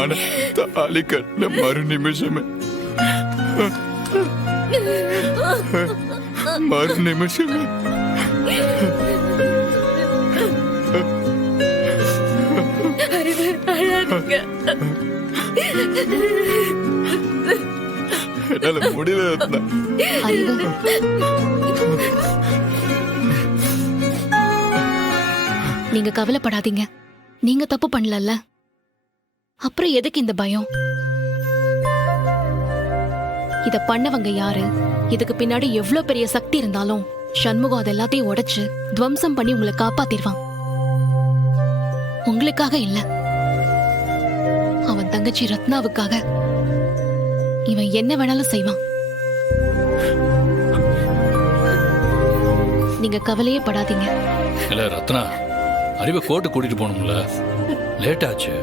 ஆனா தாலி கட்டின மறு நிமிஷமே என்னால முடியல. நீங்க கவலைப்படாதீங்க. நீங்க தப்பு பண்ணலல்ல, அப்புறம் எதுக்கு இந்த பயம்? இத பண்ணவங்க யாரு, இதுக்கு பின்னாடி எவ்வளவு பெரிய சக்தி இருந்தாலும் சண்முகம் அது எல்லாத்தையும் உடைச்சு துவம்சம் பண்ணி உங்களை காப்பாத்திடுவான். உங்களுக்காக இல்ல, அவன் தங்கச்சி ரத்னாவுக்காக இவன் என்ன வேணாலும் செய்வான். நீங்க கவலையே படாதீங்க. இல்ல ரத்னா, அறிவை கோர்ட்டு கூட்டிட்டு போகணும்ல, லேட் ஆச்சு.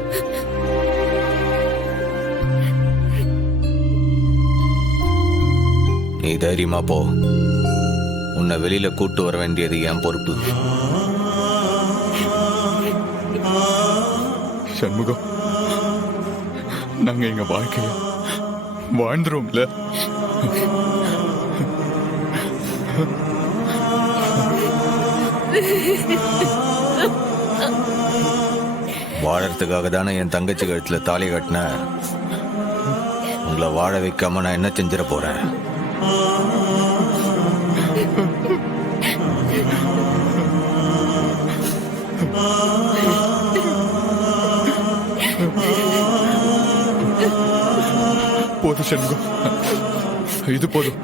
நீ தைரியமா போ. உன்னை வெளியில கூட்டு வர வேண்டியது என் பொறுப்பு. சண்முகம், நாங்க எங்க வாழ்க்கைய வாழ்ந்துருவோம்ல. வாழறதுக்காக தானே என் தங்கச்சி கழுத்துல தாலி கட்டின. உங்களை வாழ வைக்காம நான் என்ன செஞ்சிட போறேன்? போதும் சண்முகம், இது போதும்.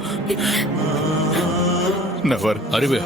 நான் வர அறிவு